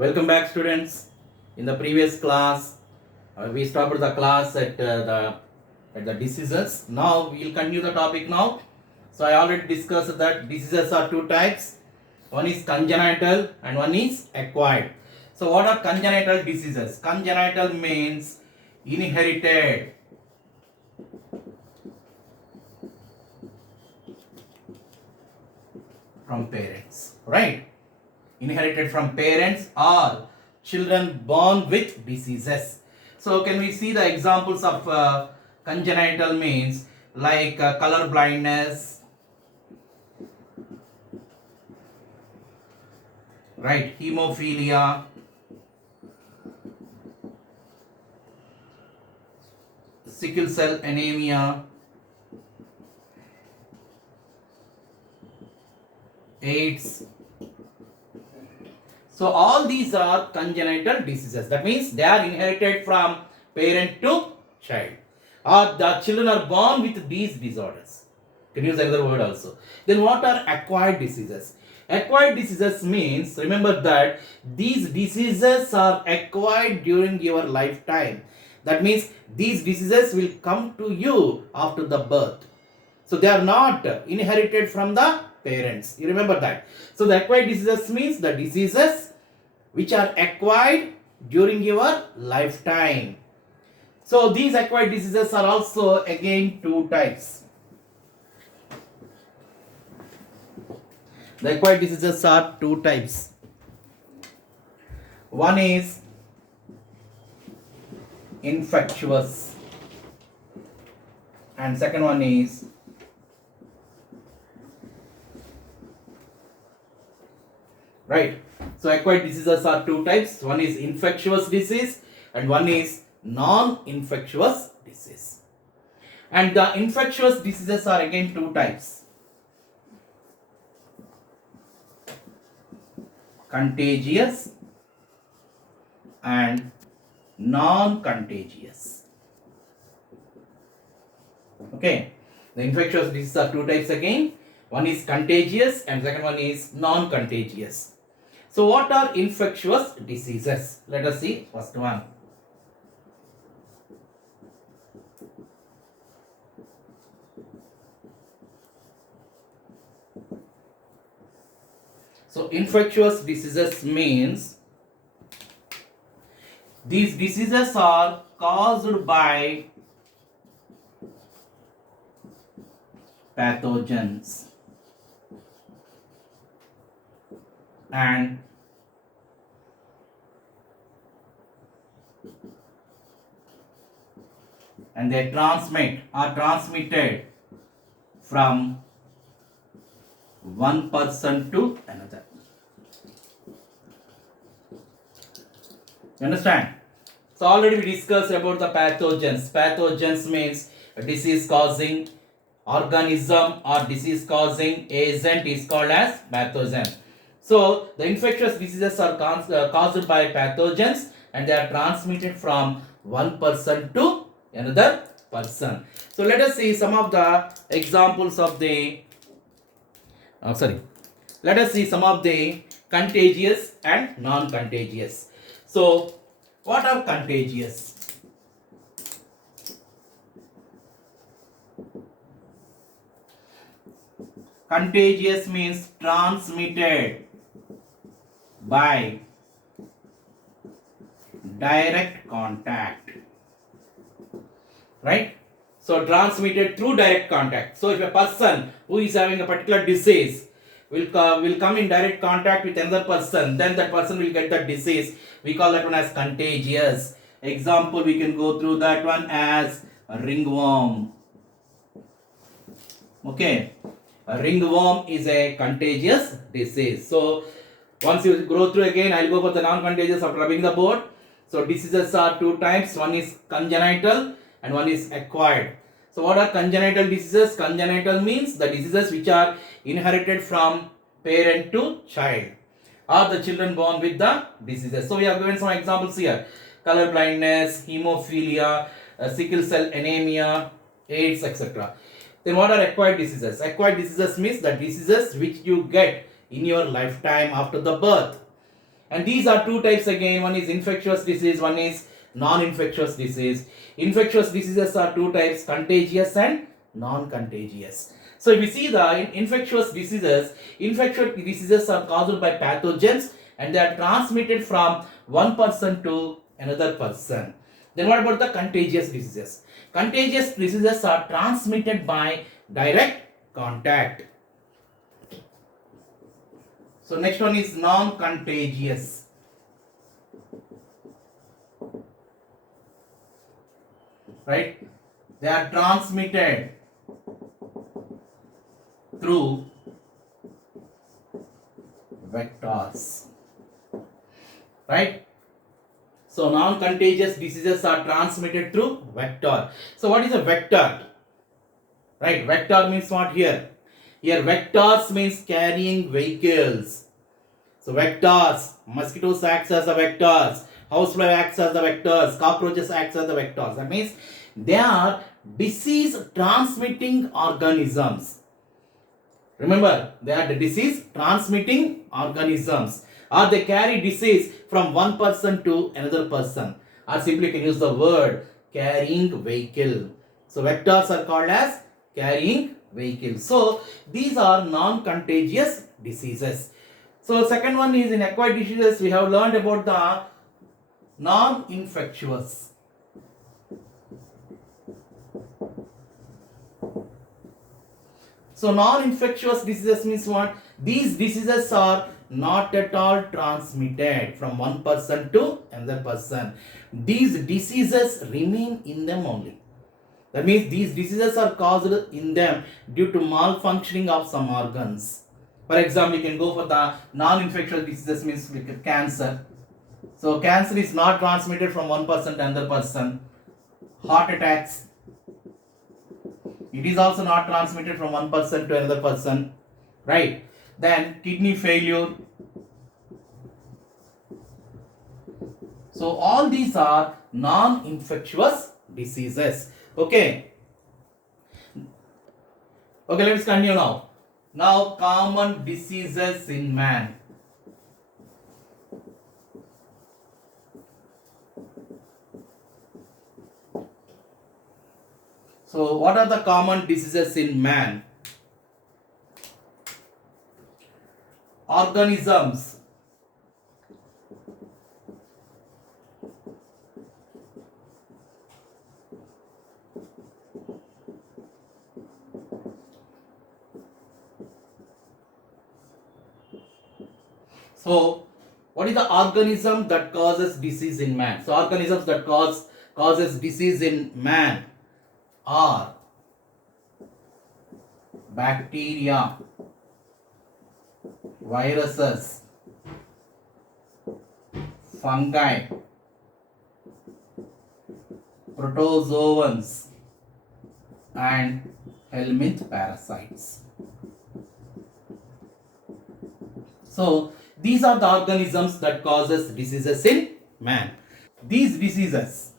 Welcome back, students. In the previous class, we stopped the class at the diseases. Now we will continue the topic now. So I already discussed that diseases are two types. One is congenital and one is acquired. So what are congenital diseases? Congenital means inherited. From parents, right? Inherited from parents or children born with diseases. So can we see the examples of congenital means like color blindness, right? Hemophilia, sickle cell anemia, AIDS. So all these are congenital diseases. That means they are inherited from parent to child, or the children are born with these disorders. Can use another word also. Then what are acquired diseases? Acquired diseases means, remember that these diseases are acquired during your lifetime. That means these diseases will come to you after the birth. So they are not inherited from the parents. You remember that. So the acquired diseases means the diseases which are acquired during your lifetime. So these acquired diseases are also again two types. The acquired diseases are two types. One is infectious and second one is right. So acquired diseases are two types. One is infectious disease and one is non-infectious disease. And the infectious diseases are again two types. Contagious and non-contagious. Okay. The infectious diseases are two types again. One is contagious and second one is non-contagious. So what are infectious diseases? Let us see first one. So infectious diseases means these diseases are caused by pathogens and they transmitted from one person to another. You understand? So already we discussed about the pathogens. Pathogens means a disease causing organism or disease causing agent is called as pathogen. So the infectious diseases are caused by pathogens and they are transmitted from one person to another person. So let us see some of the examples of the let us see some of the contagious and non-contagious. So what are contagious? Contagious means transmitted by direct contact, right? So transmitted through direct contact. So if a person who is having a particular disease will come in direct contact with another person, then that person will get that disease. We call that one as contagious. Example, we can go through that one as ringworm. Okay, a ringworm is a contagious disease. So once you go through again, I'll go for the non-contagious after rubbing the board. So diseases are two types. One is congenital and one is acquired. So what are congenital diseases? Congenital means the diseases which are inherited from parent to child, or the children born with the diseases. So we have given some examples here: color blindness, hemophilia, sickle cell anemia, AIDS, etc. Then what are acquired diseases? Acquired diseases means the diseases which you get in your lifetime after the birth. And these are two types again. One is infectious disease, one is non-infectious disease. Infectious diseases are two types, contagious and non-contagious. So if you see the infectious diseases are caused by pathogens and they are transmitted from one person to another person. Then what about the contagious diseases? Contagious diseases are transmitted by direct contact. So next one is non-contagious. Right? They are transmitted through vectors. Right? So non-contagious diseases are transmitted through vector. So what is a vector? Right? Vector means what here? Here vectors means carrying vehicles. So vectors, mosquitoes acts as the vectors, housefly acts as the vectors, cockroaches acts as the vectors. That means they are disease transmitting organisms. Remember, they are the disease transmitting organisms, or they carry disease from one person to another person, or simply you can use the word carrying vehicle. So vectors are called as carrying vehicles. So these are non-contagious diseases. So second one is in acquired diseases, we have learned about the non-infectious. So non-infectious diseases means what? These diseases are not at all transmitted from one person to another person. These diseases remain in them only. That means these diseases are caused in them due to malfunctioning of some organs. For example, you can go for the non-infectious diseases means like cancer. So cancer is not transmitted from one person to another person. Heart attacks, it is also not transmitted from one person to another person, right? Then kidney failure. So all these are non-infectious diseases. Okay, let's continue now. Now common diseases in man. So what are the common diseases in man? Organisms. So what is the organism that causes disease in man? So organisms that causes disease in man are bacteria, viruses, fungi, protozoans, and helminth parasites. So these are the organisms that causes diseases in man. These disease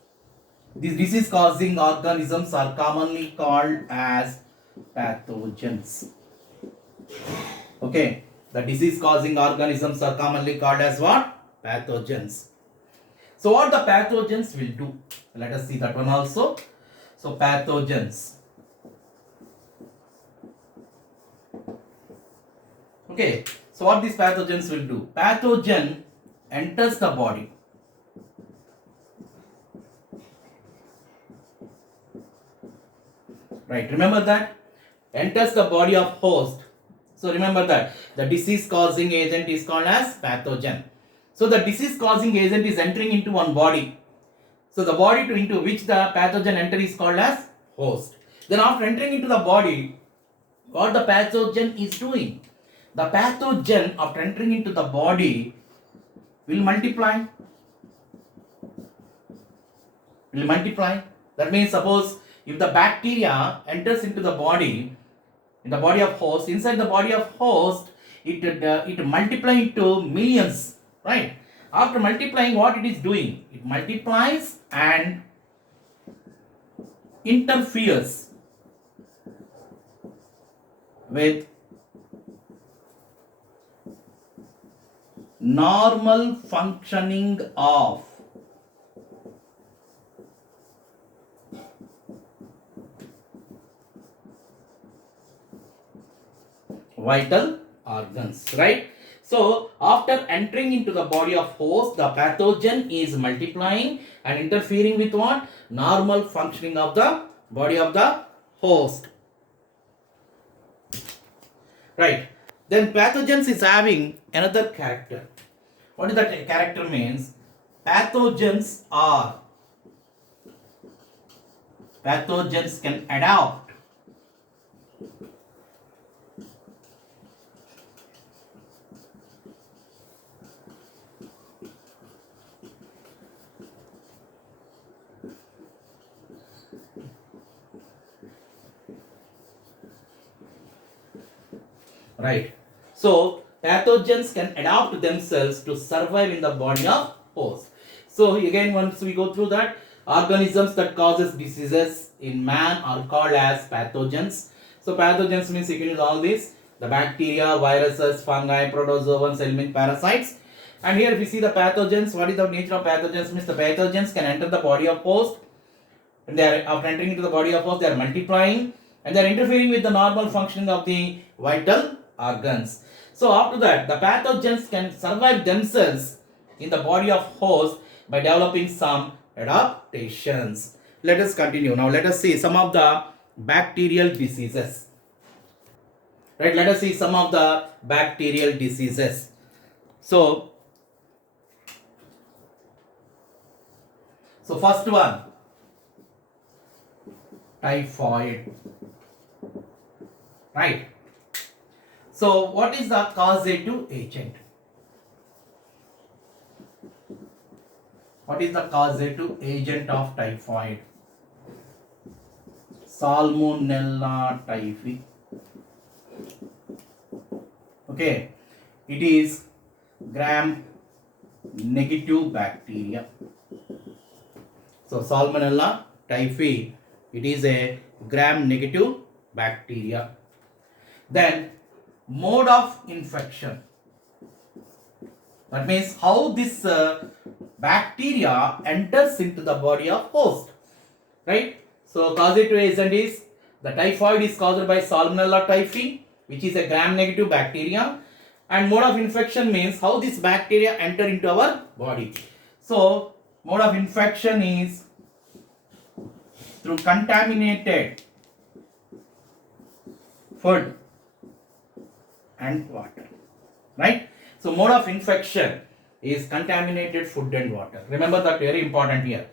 causing organisms are commonly called as pathogens. Okay, the disease causing organisms are commonly called as what? Pathogens. So what the pathogens will do? Let us see that one also. So pathogens. Okay, so what these pathogens will do? Pathogen enters the body. Right, remember that? Enters the body of host. So remember that the disease causing agent is called as pathogen. So the disease causing agent is entering into one body. So the body into which the pathogen enters is called as host. Then after entering into the body, what the pathogen is doing? The pathogen after entering into the body will multiply. That means suppose if the bacteria enters into the body, in the body of host, inside the body of host, it multiply into millions, right? After multiplying, what it is doing? It multiplies and interferes with normal functioning of vital organs, right? So after entering into the body of host, the pathogen is multiplying and interfering with what? Normal functioning of the body of the host, right? Then pathogens is having another character. What is that character means? Pathogens are pathogens can adapt right. So pathogens can adapt themselves to survive in the body of host. So again, once we go through that, organisms that causes diseases in man are called as pathogens. So pathogens means you can use all these: the bacteria, viruses, fungi, protozoans, helminth, parasites. And here if you see the pathogens, what is the nature of pathogens? Means the pathogens can enter the body of host, and they are, after entering into the body of host, they are multiplying and they are interfering with the normal functioning of the vital organs. So after that, the pathogens can survive themselves in the body of host by developing some adaptations. Let us continue. Now let us see some of the bacterial diseases. Right, let us see some of the bacterial diseases. So first one, typhoid. Right. So what is the causative agent? What is the causative agent of typhoid? Salmonella typhi. Okay, it is gram negative bacteria. So Salmonella typhi, it is a gram negative bacteria. Then mode of infection. That means how this bacteria enters into the body of host, right? So causative agent is the typhoid is caused by Salmonella typhi, which is a gram negative bacteria, and mode of infection means how this bacteria enter into our body. So mode of infection is through contaminated food and water, right? So mode of infection is contaminated food and water. Remember that, very important here.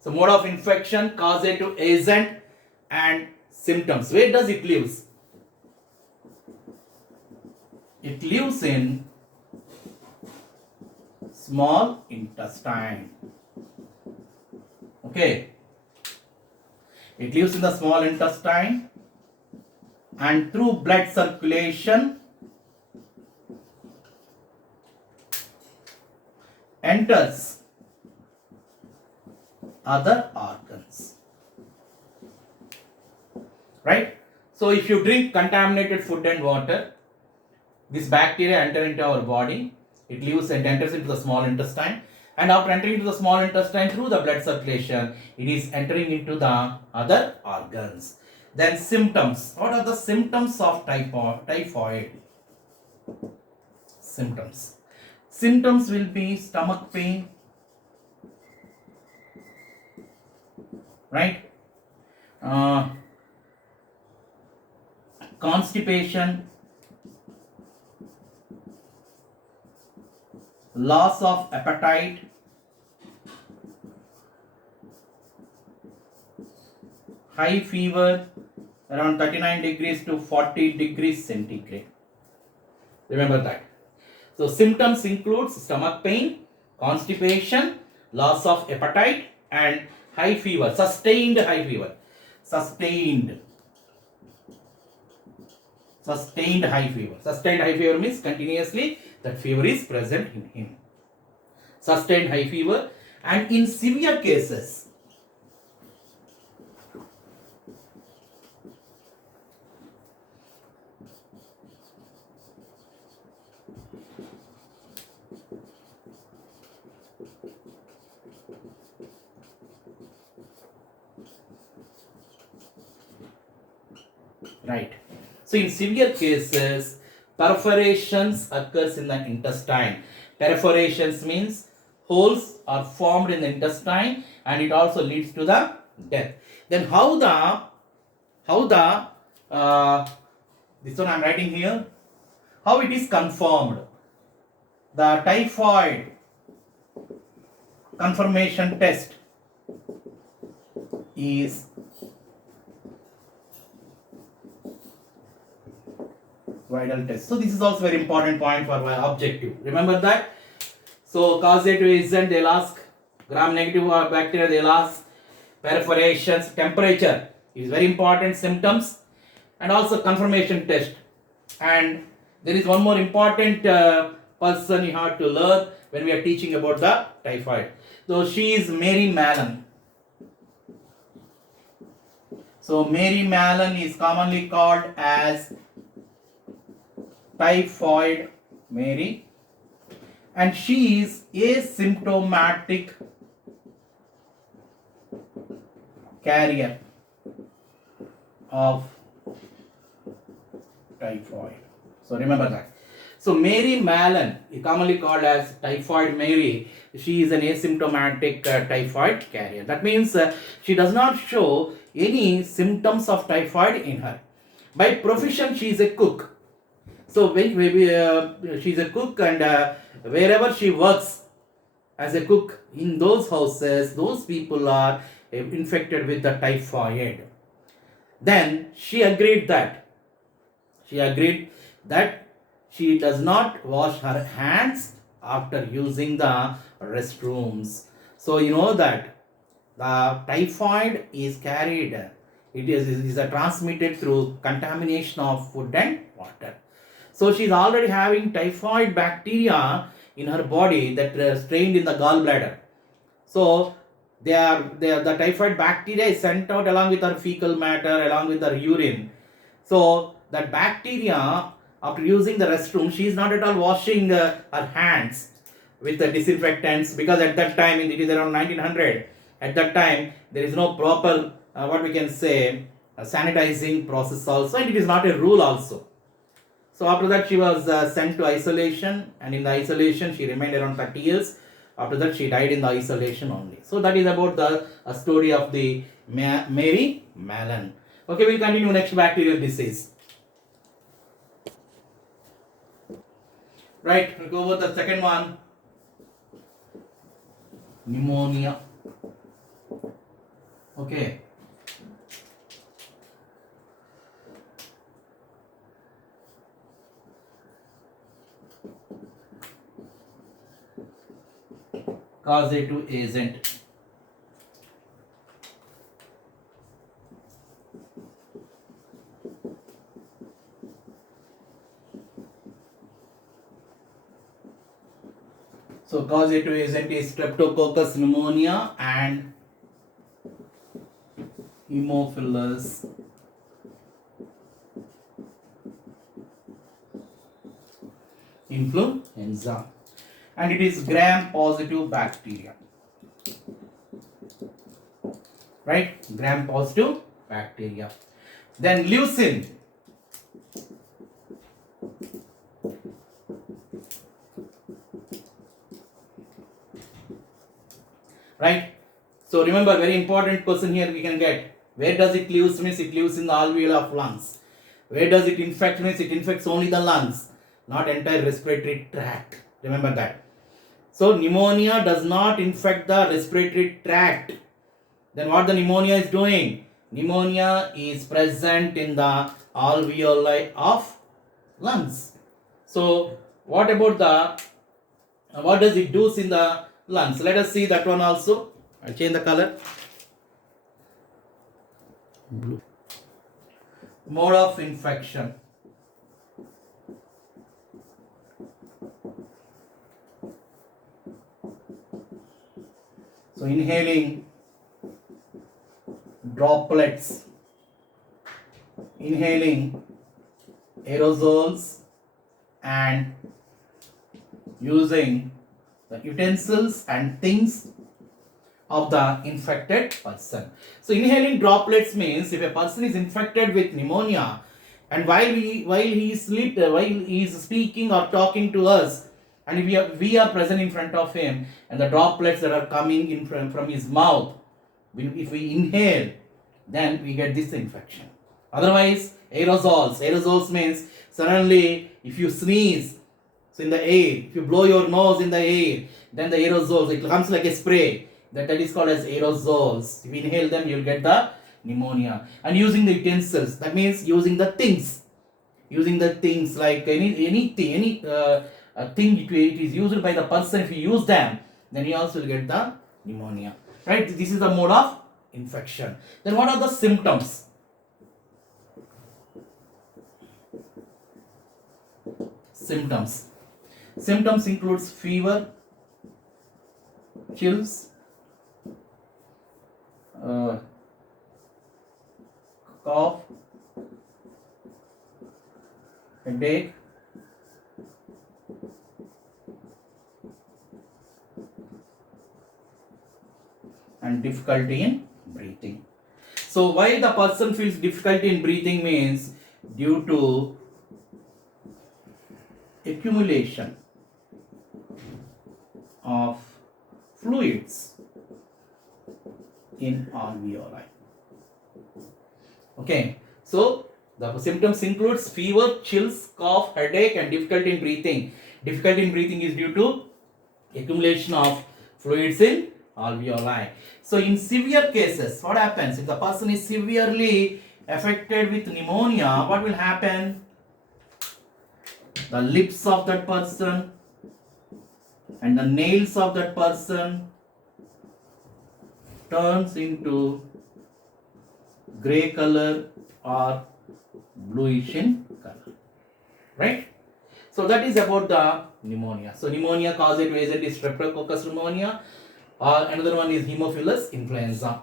So mode of infection, causative agent and symptoms. Where does it lives? It lives in small intestine. Okay. It lives in the small intestine and through blood circulation enters other organs, right? So if you drink contaminated food and water, this bacteria enter into our body, it lives and enters into the small intestine, and after entering into the small intestine through the blood circulation, it is entering into the other organs. Then symptoms. What are the symptoms of typhoid? Symptoms will be stomach pain, right? Constipation, loss of appetite, high fever around 39 degrees to 40 degrees centigrade. Remember that. So symptoms includes stomach pain, constipation, loss of appetite and high fever, sustained high fever. Sustained high fever. Sustained high fever means continuously that fever is present in him. Sustained high fever, and in severe cases, Right. So in severe cases, perforations occurs in the intestine. Perforations means holes are formed in the intestine, and it also leads to the death. Then how the this one I'm writing here, how it is confirmed. The typhoid confirmation test is vital test. So this is also very important point for my objective. Remember that. So causative agent they'll ask, gram negative bacteria they'll ask, perforations, temperature is very important symptoms, and also confirmation test. And there is one more important person you have to learn when we are teaching about the typhoid. So she is Mary Mallon. So Mary Mallon is commonly called as Typhoid Mary, and she is asymptomatic carrier of typhoid. So remember that. So Mary Mallon, commonly called as Typhoid Mary, she is an asymptomatic typhoid carrier. That means she does not show any symptoms of typhoid in her. By profession, she is a cook. So when she is a cook, and wherever she works as a cook, in those houses, those people are infected with the typhoid. Then she agreed that she does not wash her hands after using the restrooms. So you know that the typhoid is carried, it is transmitted through contamination of food and water. So she is already having typhoid bacteria in her body that strained in the gallbladder. So the typhoid bacteria is sent out along with her fecal matter, along with her urine. So that bacteria, after using the restroom, she is not at all washing her hands with the disinfectants, because at that time, it is around 1900. At that time, there is no proper what we can say sanitizing process also, and it is not a rule also. So after that, she was sent to isolation, and in the isolation she remained around 30 years. After that, she died in the isolation only. So that is about the story of the Mary Mallon. Okay, we'll continue next bacterial disease. Right, we'll go over the second one. Pneumonia. Okay. Causative agent. So causative agent is Streptococcus pneumonia and Haemophilus influenza, and it is gram positive bacteria. Right, gram positive bacteria. Then leucine. Right, so remember, very important question here we can get. Where does it live? Means it lives in the alveoli of lungs. Where does it infect? Means it infects only the lungs, not entire respiratory tract. Remember that. So pneumonia does not infect the respiratory tract. Then what the pneumonia is doing? Pneumonia is present in the alveoli of lungs. So what about what does it do in the lungs? Let us see that one also. I'll change the color. Blue. Mode of infection. So inhaling droplets, inhaling aerosols, and using the utensils and things of the infected person. So inhaling droplets means if a person is infected with pneumonia, And while he is speaking or talking to us, and we are present in front of him, and the droplets that are coming in from his mouth, if we inhale, then we get this infection. Otherwise, aerosols means suddenly if you sneeze, so in the air, if you blow your nose in the air, then the aerosols, it comes like a spray, that is called as aerosols. If you inhale them, you'll get the pneumonia. And using the utensils, that means using the things like anything, any thing it is used by the person. If you use them, then you also will get the pneumonia, right? This is the mode of infection. Then what are the symptoms? Symptoms includes fever, chills, cough, headache, and difficulty in breathing. So why the person feels difficulty in breathing means due to accumulation of fluids in alveoli. Okay, so the symptoms includes fever, chills, cough, headache, and difficulty in breathing. Difficulty in breathing is due to accumulation of fluids in alveoli. So in severe cases, what happens? If the person is severely affected with pneumonia, what will happen? The lips of that person and the nails of that person turns into gray color or bluish in color, right? So that is about the pneumonia. So pneumonia caused agent is Streptococcus pneumonia, or another one is Haemophilus influenza,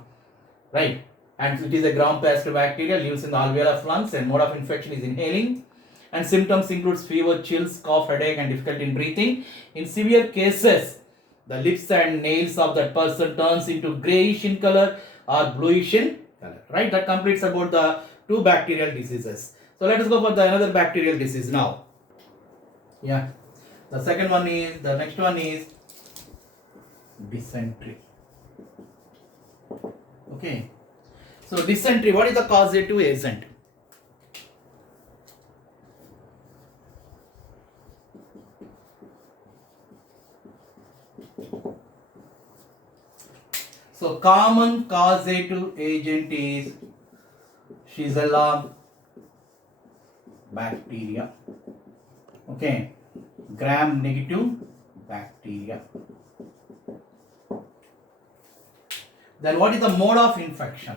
right? And it is a gram-positive bacteria, lives in the alveoli of lungs, and mode of infection is inhaling. And symptoms includes fever, chills, cough, headache, and difficulty in breathing. In severe cases, the lips and nails of that person turns into grayish in color or bluish in color, right? That completes about the two bacterial diseases. So let us go for the another bacterial disease now. Yeah, the next one is dysentery. Okay, so dysentery, what is the causative agent? So common causative agent is Shigella bacteria. Okay, gram-negative bacteria. Then what is the mode of infection?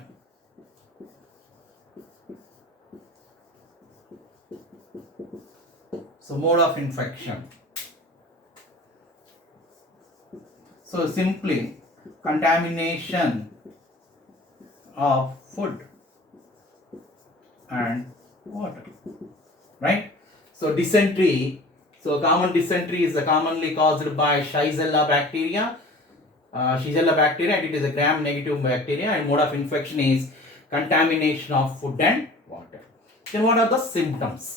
So mode of infection. So simply contamination of food and water, right? So dysentery, so common dysentery is commonly caused by Shigella bacteria. Shigella bacteria, and it is a gram-negative bacteria, and mode of infection is contamination of food and water. Then what are the symptoms?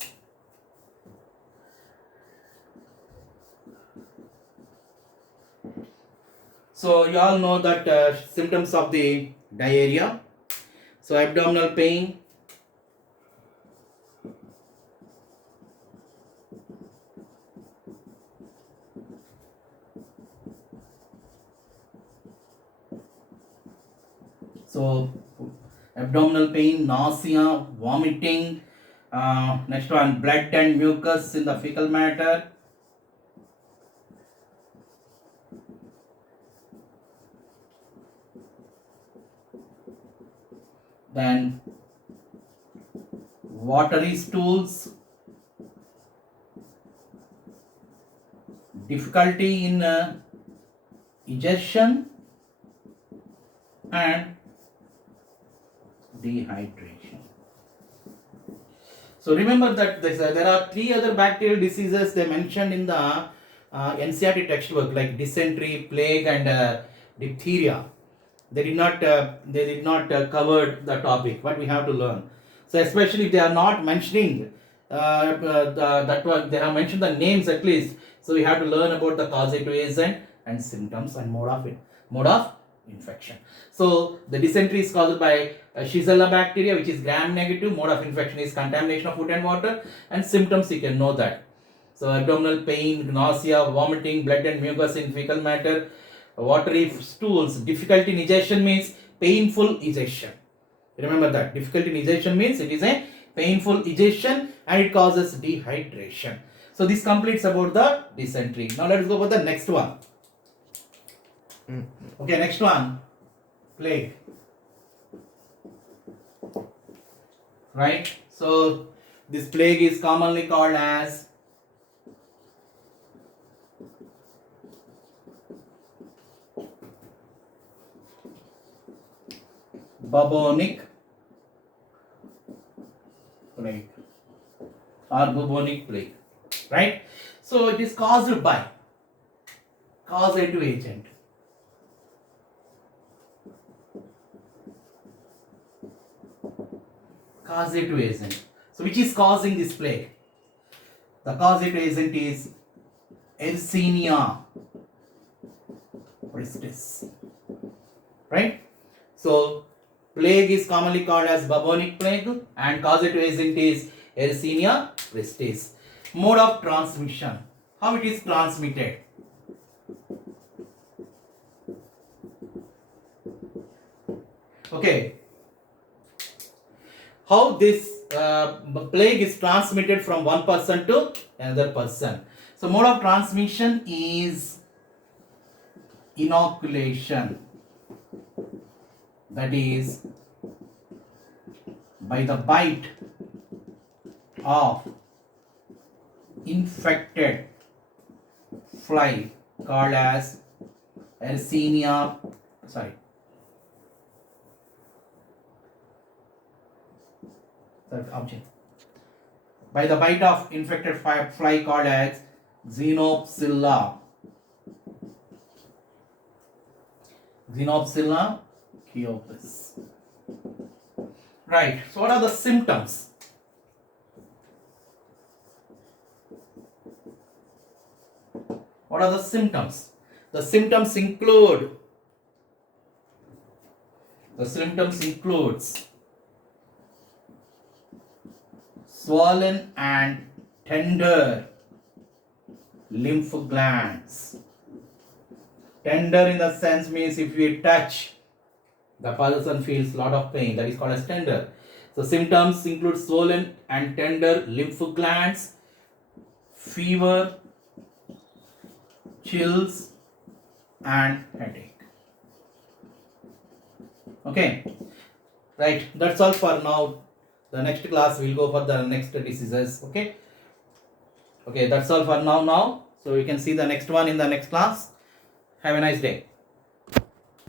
So you all know that symptoms of the diarrhea. So abdominal pain, so abdominal pain, nausea, vomiting. Next one, blood and mucus in the fecal matter. Then watery stools, difficulty in digestion, and dehydration. So remember that there are three other bacterial diseases they mentioned in the NCERT textbook, like dysentery, plague, and diphtheria. They did not cover the topic, but we have to learn. So especially if they are not mentioning that one, they have mentioned the names at least. So we have to learn about the causative agent and symptoms and mode of infection. So the dysentery is caused by Shigella bacteria, which is gram-negative. Mode of infection is contamination of food and water, and symptoms you can know that. So abdominal pain, nausea, vomiting, blood and mucus in fecal matter, watery stools. Difficulty in egestion means painful egestion. Remember that difficulty in egestion means it is a painful egestion and it causes dehydration. So this completes about the dysentery. Now let us go for the next one. Okay, next one, plague. Right. So this plague is commonly called as bubonic plague or bubonic plague, right? So it is caused by causative agent. Causative agent. So which is causing this plague? The causative agent is Yersinia pestis, right? So plague is commonly called as bubonic plague and causative agent is Yersinia pestis. Mode of transmission. How it is transmitted? Okay. How this plague is transmitted from one person to another person. So mode of transmission is inoculation. That is by the bite of infected fly called as Yersinia, by the bite of infected fly called as Xenopsilla. Xenopsilla Khiopis. Right. So what are the symptoms? What are the symptoms? The symptoms includes swollen and tender lymph glands. Tender in the sense means if we touch, the person feels a lot of pain. That is called as tender. So symptoms include swollen and tender lymph glands, fever, chills, and headache. Okay, right. That's all for now. The next class we'll go for the next diseases. Okay. Okay, that's all for now. So we can see the next one in the next class. Have a nice day.